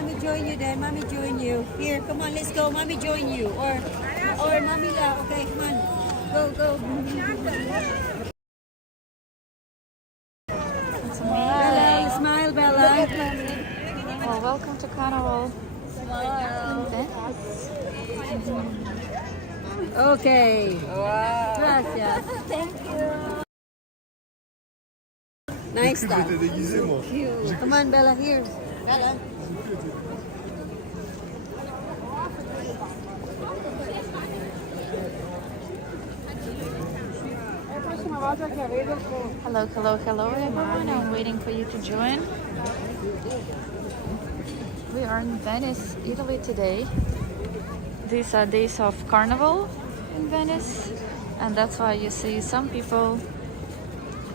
mommy join you then. Mommy join you. Here, come on, let's go. Mommy join you. Or mommy, okay, come on. Go, go. It's Bella, amazing. smile, Bella. Well, welcome to Carnival. Okay. Wow. Gracias. Thank you. Nice stuff. Cute. Come on, Bella, here. Bella. Hello, hello, hello everyone. I'm waiting for you to join. We are in Venice, Italy today. These are days of Carnival in Venice, and that's why you see some people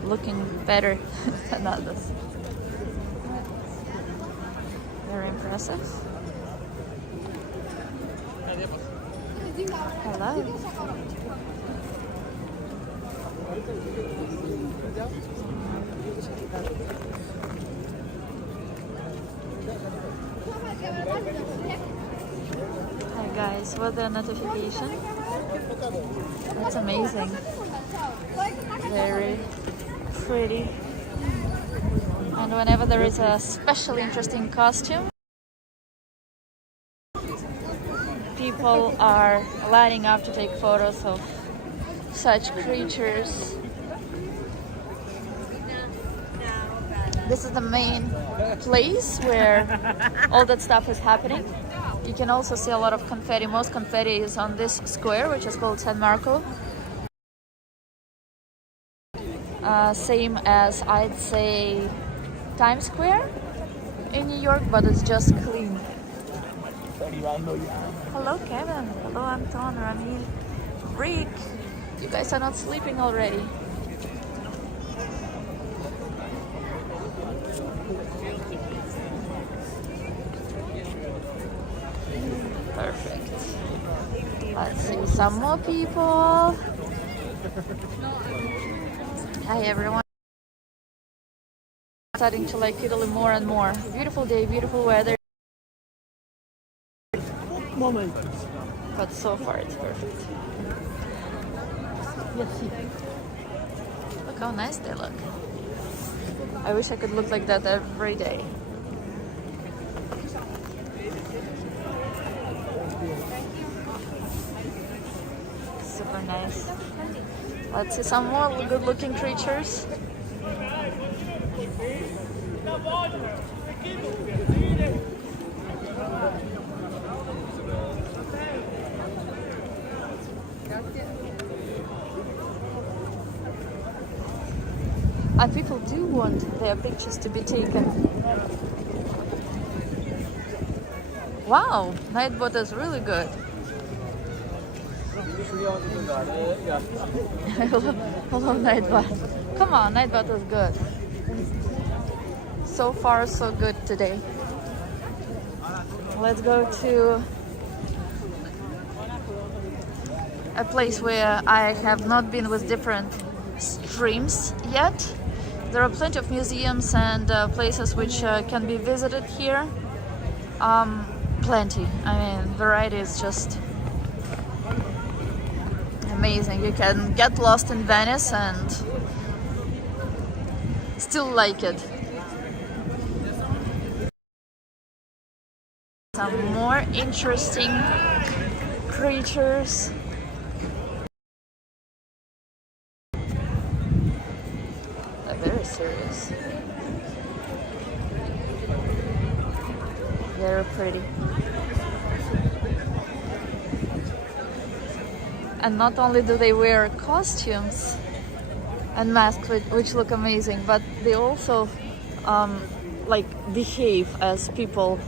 looking better than others. Very impressive. Hello. Hi guys, weather notification. That's amazing. Very pretty. And whenever there is a especially interesting costume, people are lining up to take photos of such creatures. This is the main place where all that stuff is happening. You can also see a lot of confetti. Most confetti is on this square, which is called San Marco. Same as, I'd say, Times Square in New York, but it's just clean. Hello, Kevin. Hello, Anton, Ramil, Rick. You guys are not sleeping already. Perfect. Let's see some more people. Hi everyone. Starting to like Italy more and more. Beautiful day, beautiful weather. Moment. But so far it's perfect. Look how nice they look. I wish I could look like that every day. Super nice. Let's see some more good-looking creatures. And people do want their pictures to be taken. Wow, Nightbot is really good. Hello, Nightbot. Come on, Nightbot is good. So far, so good today. Let's go to a place where I have not been with different streams yet. There are plenty of museums and places which can be visited here. Plenty. I mean, variety is just amazing. You can get lost in Venice and still like it. Some more interesting creatures. They're very serious. Very pretty. And not only do they wear costumes and masks which look amazing, but they also like behave as people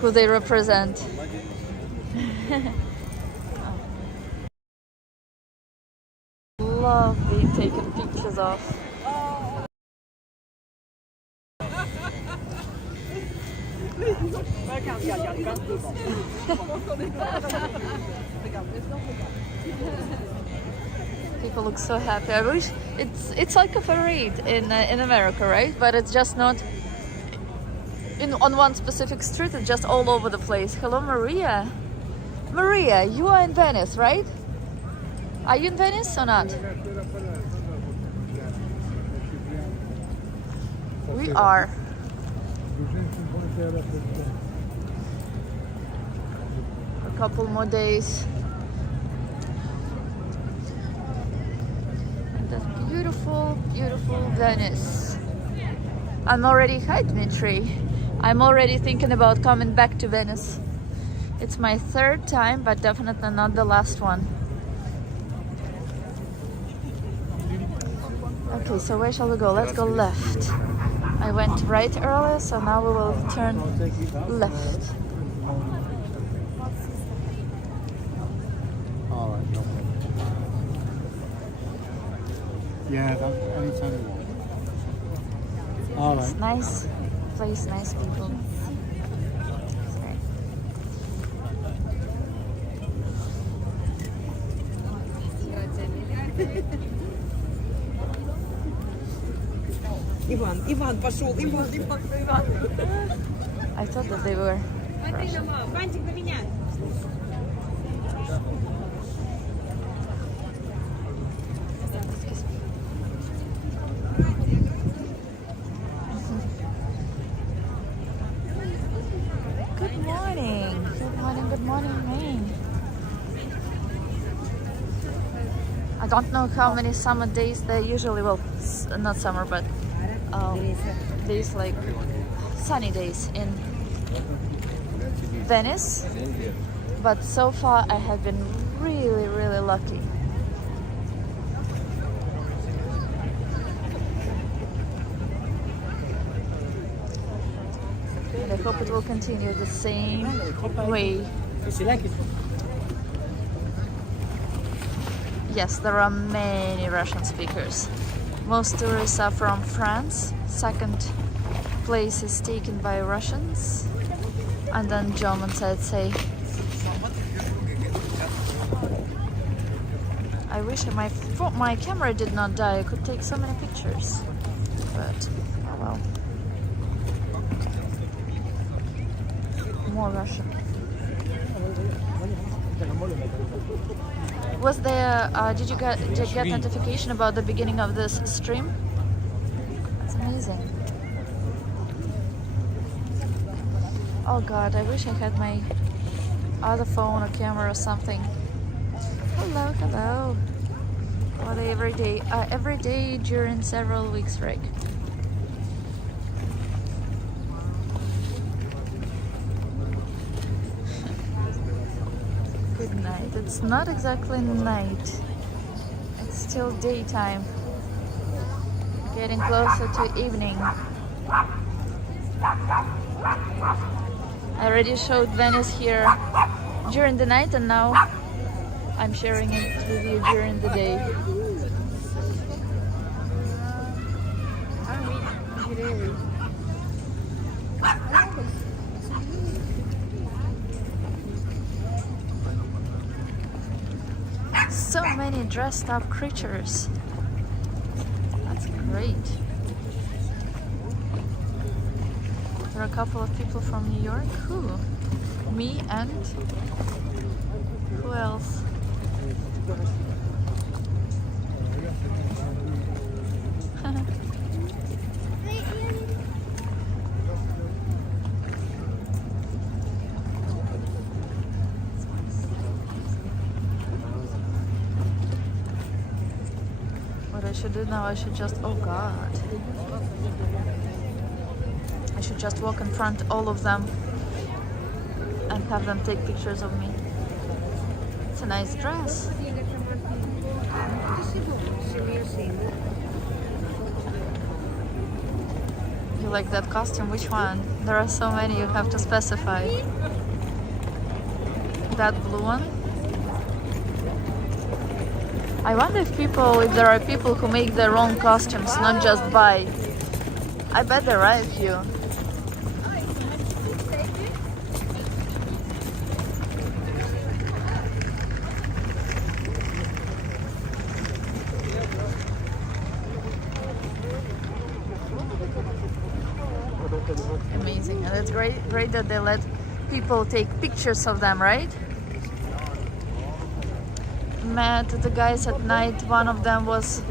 who they represent. Love being taken pictures of. People look so happy. I wish it's like a parade in America, right? But it's just not. on one specific street. It's just all over the place. Hello, Maria. Maria, you are in Venice, right? Are you in Venice or not? We are. A couple more days. And that's beautiful, beautiful Venice. I'm already, hi Dmitry. I'm already thinking about coming back to Venice. It's my third time, but definitely not the last one. Okay, so where shall we go? Let's go left. I went right earlier, so now we will turn left. All right, no problem. Yeah, anytime you want. All It's right. nice place, nice people. Sorry. Иван пошел, Иван. I thought that they were. Смотри на маму, бантик на меня. Good morning. Good morning, good morning, Maine. I don't know how many summer days there usually, well, not summer, but days like sunny days in Venice. But so far I have been really, really lucky. And I hope it will continue the same way. Yes, there are many Russian speakers. Most tourists are from France. Second place is taken by Russians. And then Germans, I'd say. I wish my camera did not die. I could take so many pictures. But, oh well. More Russian. Was there, did you get notification about the beginning of this stream? That's amazing. Oh God, I wish I had my other phone or camera or something. Hello, hello. What every day during several weeks, Rick. Good night. It's not exactly night. It's still daytime. Getting closer to evening. I already showed Venice here during the night, and now I'm sharing it with you during the day. So many dressed up creatures. That's great. There are a couple of people from New York. Who? Me and who else? What I should do now, I should just, oh God. I should just walk in front all of them and have them take pictures of me. It's a nice dress. You like that costume? Which one? There are so many, you have to specify. That blue one? I wonder if there are people who make their own costumes, not just buy. I bet there are a few. Amazing. And great that they let people take pictures of them, right? Met the guys at night. One of them was,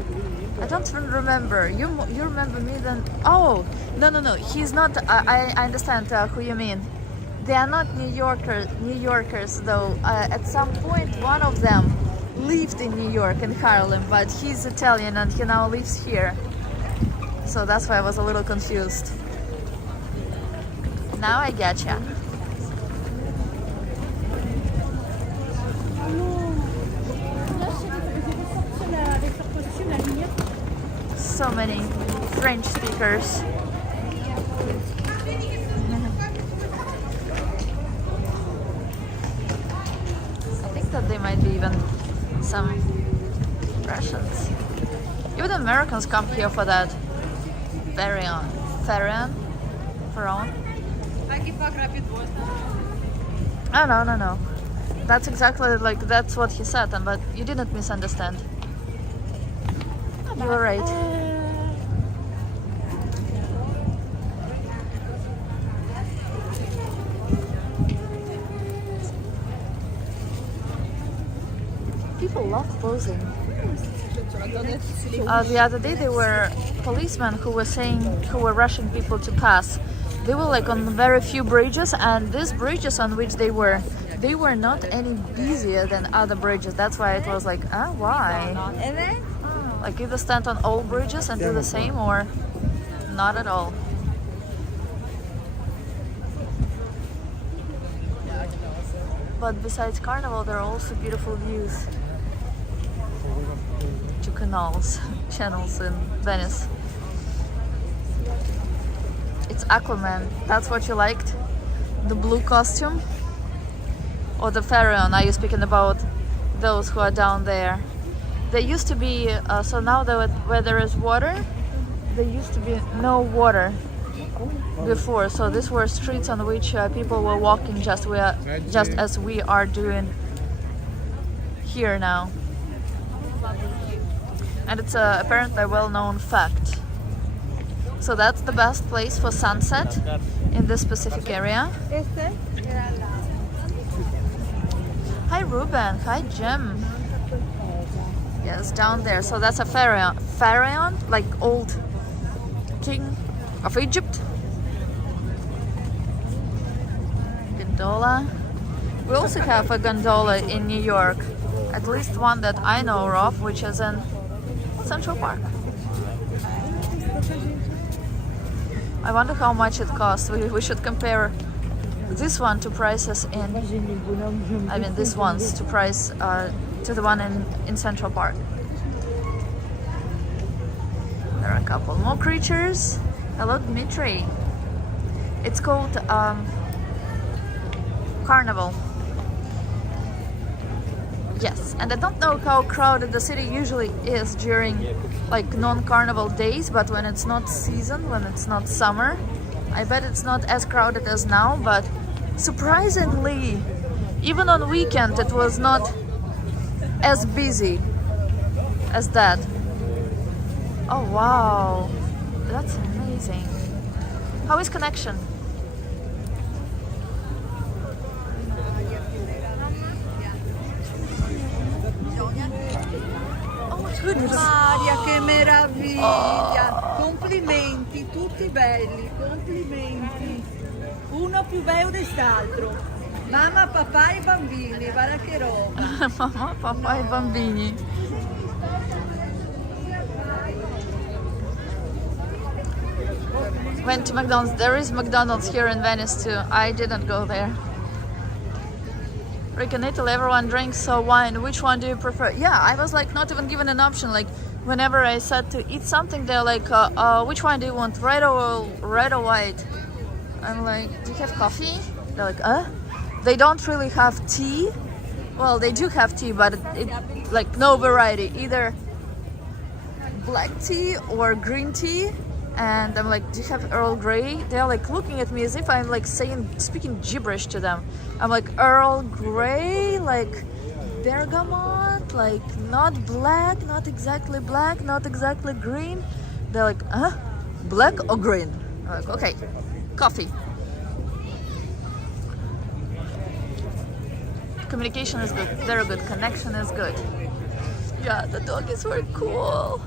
I don't even remember. You remember me then? Oh, no. He's not. I understand who you mean. They are not New Yorkers though. At some point, one of them lived in New York, in Harlem, but he's Italian and he now lives here. So that's why I was a little confused. Now I getcha. So many French speakers. I think that they might be even some Russians. Even Americans come here for that. Pharaon. Oh, no. That's exactly like, that's what he said, but you didn't misunderstand. You were right. People love posing. The other day there were policemen who were rushing people to pass. They were like on very few bridges, and these bridges on which they were not any busier than other bridges. That's why it was like, why? Like either stand on all bridges and do the same, or not at all. But besides Carnival, there are also beautiful views to channels in Venice. It's Aquaman. That's what you liked? The blue costume? Or the Pharaon? Are you speaking about those who are down there? There used to be, so now where there is water, there used to be no water before. So these were streets on which people were walking just as we are doing here now. And it's apparently a well-known fact. So that's the best place for sunset in this specific area. Hi Ruben, hi Jim. Yes, down there. So that's a pharaoh, like old king of Egypt. Gondola. We also have a gondola in New York, at least one that I know of, which is in Central Park. I wonder how much it costs. We should compare this one to prices these ones to price to the one in Central Park. There are a couple more creatures. Hello, Dmitry. It's called Carnival. Yes, and I don't know how crowded the city usually is during like non-carnival days, but when it's not season, when it's not summer, I bet it's not as crowded as now, but surprisingly, even on weekend, it was not as busy as that. Oh wow, that's amazing. How is connection? Maria, che meraviglia! Complimenti, tutti belli, complimenti. Uno più bello di quest'altro. Mamma, papà e bambini, guarda che roba. Mamma, papà e bambini. Went to McDonald's. There is McDonald's here in Venice too. I didn't go there. Rick, in Italy, everyone drinks wine. Which one do you prefer? Yeah, I was like not even given an option. Like whenever I said to eat something, they're like, which one do you want, red or white? I'm like, do you have coffee? They're like, They don't really have tea. Well, they do have tea, but it like no variety. Either black tea or green tea. And I'm like, do you have Earl Grey? They're like looking at me as if I'm like speaking gibberish to them. I'm like, Earl Grey, like bergamot, like not black, not exactly black, not exactly green. They're like, black or green? I'm like, okay, coffee. communication is good, very good, connection is good. Yeah, the doggies were cool.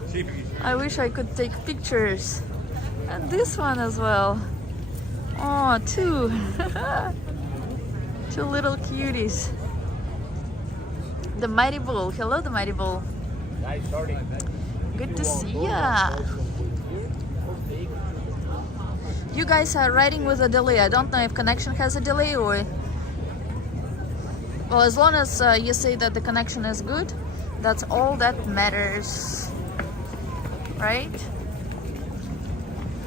I wish I could take pictures. And this one as well. Oh, two. Two little cuties. The mighty bull. Hello, the mighty bull. Good to see ya. You guys are riding with a delay. I don't know if connection has a delay or... Well, as long as you say that the connection is good, that's all that matters. Right?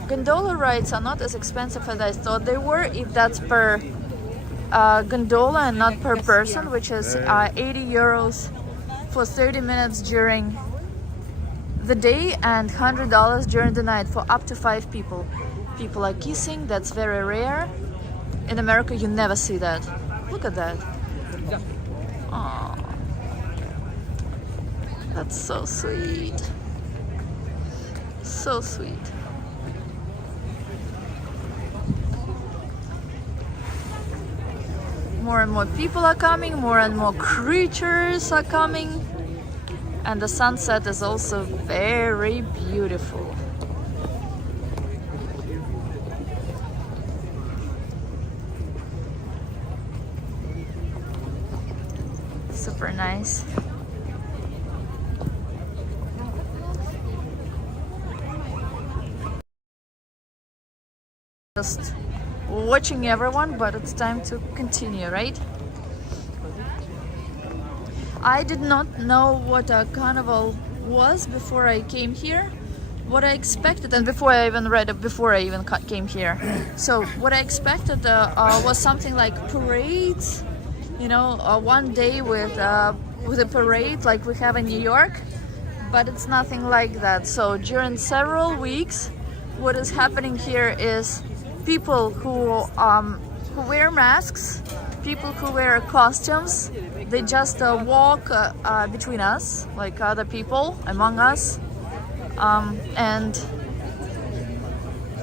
Gondola rides are not as expensive as I thought they were, if that's per gondola and not per person, which is 80 euros for 30 minutes during the day and $100 during the night for up to 5 people. People are kissing, that's very rare. In America you never see that. Look at that. Aww. That's so sweet. So sweet. More and more people are coming, more and more creatures are coming. And the sunset is also very beautiful. Super nice. Just watching everyone, but it's time to continue, right? I did not know what a carnival was before I came here. What I expected, and before I even read it, before I even came here. So what I expected was something like parades, you know, one day with a parade like we have in New York, but it's nothing like that. So during several weeks, what is happening here is people who wear masks, people who wear costumes, they just walk between us, like other people among us. And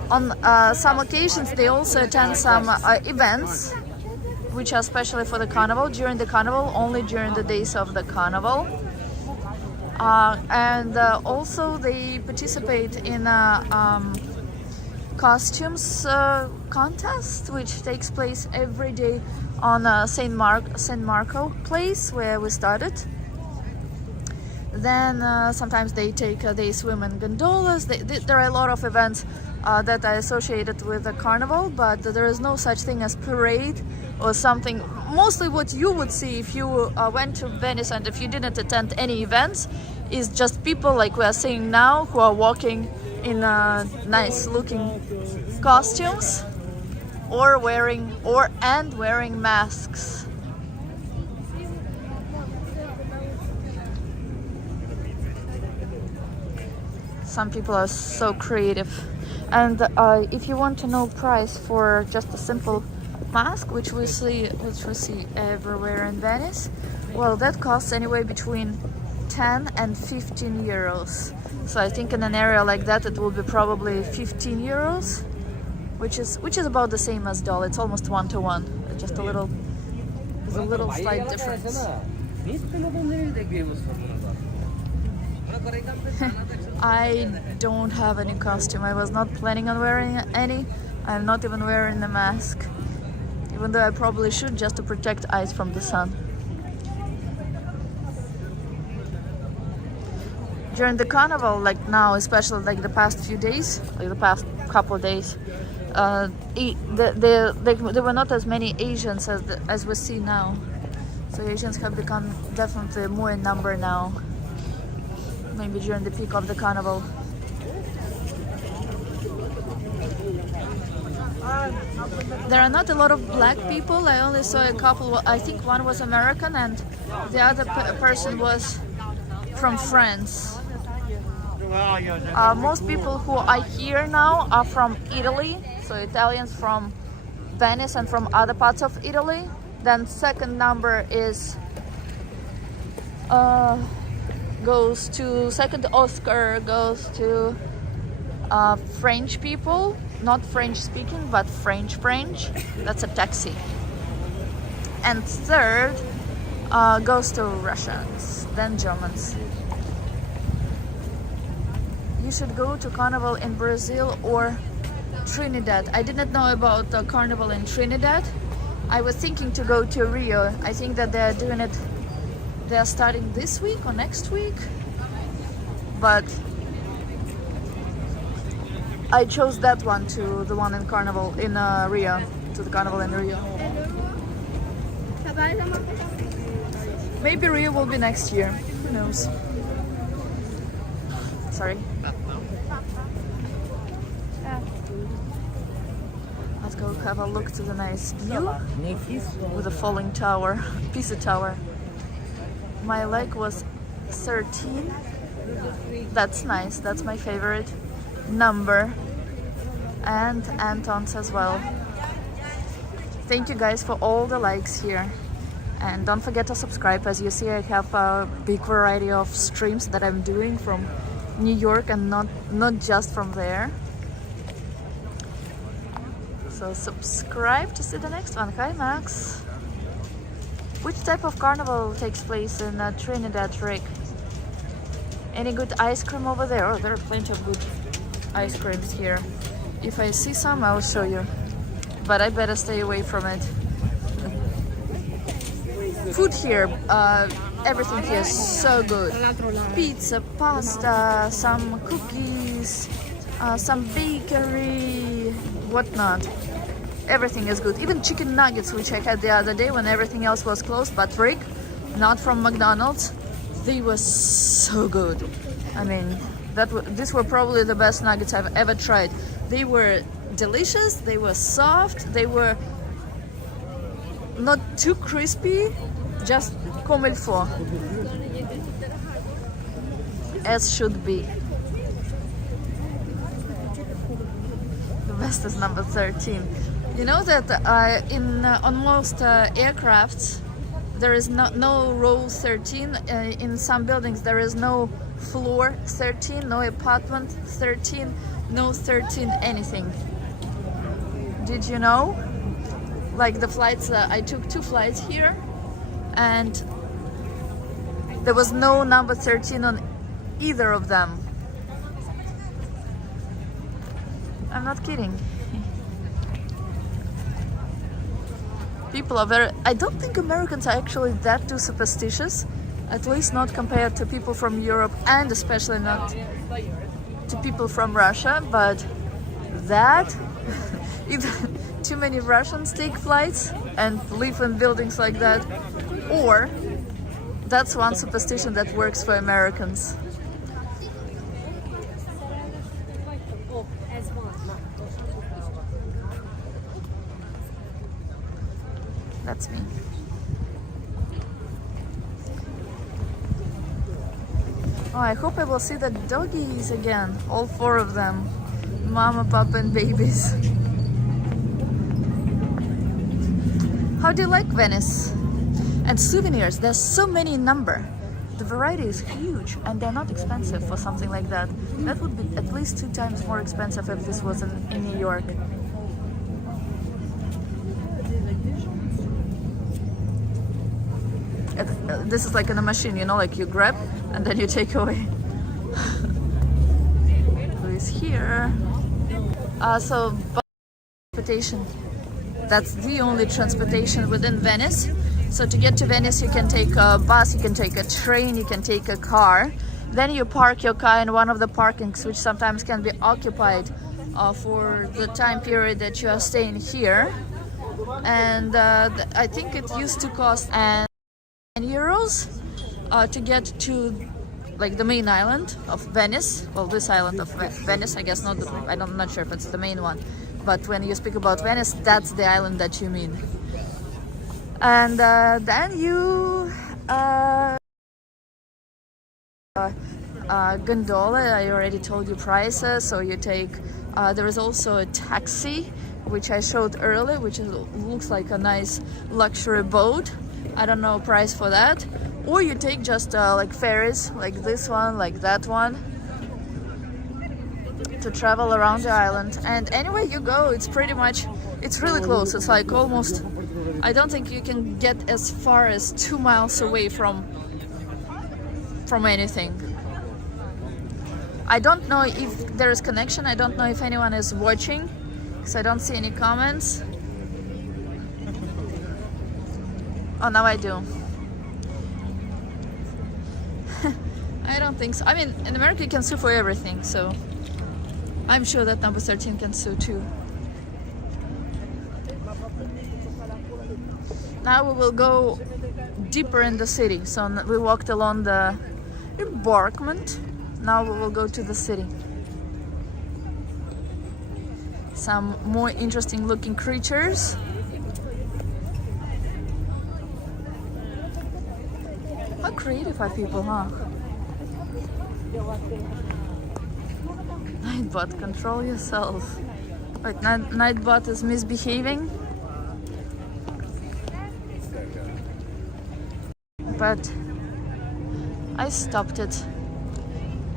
on some occasions they also attend some events which are especially for the carnival, during the carnival, only during the days of the carnival. And also they participate in a costumes contest which takes place every day on St. Marco place where we started. Then sometimes they swim in gondolas. There are a lot of events that are associated with the carnival, but there is no such thing as parade or something. Mostly what you would see if you went to Venice and if you didn't attend any events is just people like we are seeing now who are walking in nice looking costumes or wearing masks. Some people are so creative. And if you want to know price for just a simple mask, which we see everywhere in Venice, well, that costs anywhere between 10 and 15 euros. So I think in an area like that it will be probably 15 euros, which is about the same as dollar. It's almost 1-to-1. Just there's a little slight difference. I don't have any costume. I was not planning on wearing any. I'm not even wearing a mask, even though I probably should, just to protect eyes from the sun. During the carnival, like now, especially like the past few days, like the past couple of days, there were not as many Asians as we see now. So Asians have become definitely more in number now. Maybe during the peak of the carnival. There are not a lot of black people. I only saw a couple. I think one was American and the other person was from France. Most people who are here now are from Italy, so Italians from Venice and from other parts of Italy. Then second number is second Oscar goes to French people, not French speaking, but French. That's a taxi. And third goes to Russians, then Germans. You should go to Carnival in Brazil or Trinidad. I didn't know about the Carnival in Trinidad. I was thinking to go to Rio. I think that they're doing it, they're starting this week or next week. But I chose that one to the one in Carnival in Rio, to the Carnival in Rio. Maybe Rio will be next year. Who knows? Sorry. Let's go have a look to the nice view with a falling tower, Pisa Tower. My leg was 13. That's nice. That's my favorite number. And Anton's as well. Thank you guys for all the likes here. And don't forget to subscribe. As you see, I have a big variety of streams that I'm doing from New York and not just from there. So subscribe to see the next one. Hi Max. Which type of carnival takes place in Trinidad, Rick? Any good ice cream over there? Oh, there are plenty of good ice creams here. If I see some, I'll show you. But I better stay away from it. Food here, everything here is so good. Pizza, pasta, some cookies, some bakery, whatnot. Everything is good. Even chicken nuggets, which I had the other day when everything else was closed. But Rick, not from McDonald's, they were so good. I mean, these were probably the best nuggets I've ever tried. They were delicious, they were soft, they were not too crispy, just comme il faut, as should be. The best is number 13. You know that on most aircrafts there is no row 13. In some buildings there is no floor 13, no apartment 13, no 13 anything. Did you know? Like the flights, I took 2 flights here and there was no number 13 on either of them. I'm not kidding. People are very... I don't think Americans are actually that too superstitious, at least not compared to people from Europe and especially not to people from Russia, but that... Either too many Russians take flights and live in buildings like that, or that's one superstition that works for Americans. That's me. Oh, I hope I will see the doggies again, all 4 of them. Mama, Papa and babies. How do you like Venice? And souvenirs, there's so many in number. The variety is huge and they're not expensive for something like that. That would be at least 2 times more expensive if this was in New York. This is like in a machine, you know, like you grab and then you take away. Who is here? So transportation. That's the only transportation within Venice. So to get to Venice, you can take a bus, you can take a train, you can take a car. Then you park your car in one of the parkings, which sometimes can be occupied for the time period that you are staying here. And I think it used to cost €10 to get to like the main island of Venice. Well, this island of Venice, I guess not. I'm not sure if it's the main one. But when you speak about Venice, that's the island that you mean. And then you gondola. I already told you prices. So you take. There is also a taxi, which I showed earlier, which looks like a nice luxury boat. I don't know price for that. Or you take just like ferries, like this one, like that one, to travel around the island. And anywhere you go, it's pretty much, it's really close. It's like almost, I don't think you can get as far as 2 miles away from anything. I don't know if there is connection. I don't know if anyone is watching, because I don't see any comments. Oh, now I do. I don't think so. I mean, in America you can sue for everything, so I'm sure that number 13 can sue too. Now we will go deeper in the city. So we walked along the embankment. Now we will go to the city. Some more interesting looking creatures. How creative are people, huh? Nightbot, control yourself. Wait, Nightbot is misbehaving. But I stopped it.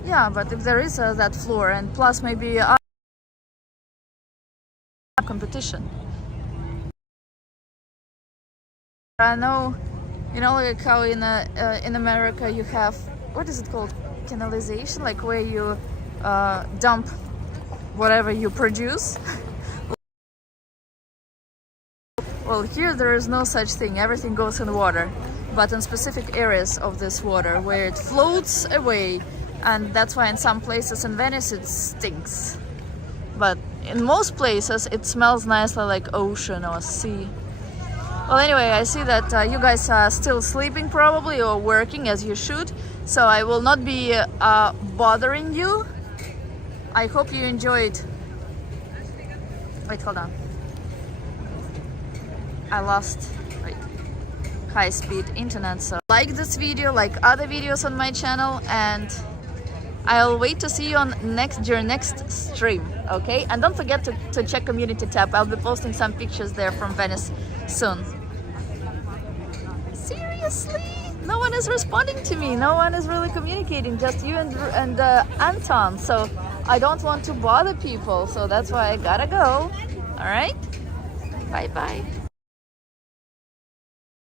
Yeah, but if there is that floor, and plus maybe competition. I know, you know, like how in America you have, what is it called, canalization, like where you dump whatever you produce. Well, here there is no such thing. Everything goes in water, but in specific areas of this water where it floats away, and that's why in some places in Venice it stinks. But in most places it smells nicely like ocean or sea. Well, anyway, I see that you guys are still sleeping probably, or working as you should, so I will not be bothering you. I hope you enjoyed. Wait, hold on. I lost high-speed internet, so like this video, like other videos on my channel, and I'll wait to see you on your next stream, okay? And don't forget to check community tab. I'll be posting some pictures there from Venice soon. Seriously? No one is responding to me. No one is really communicating, just you and Anton. So I don't want to bother people, so that's why I gotta go. All right? Bye-bye.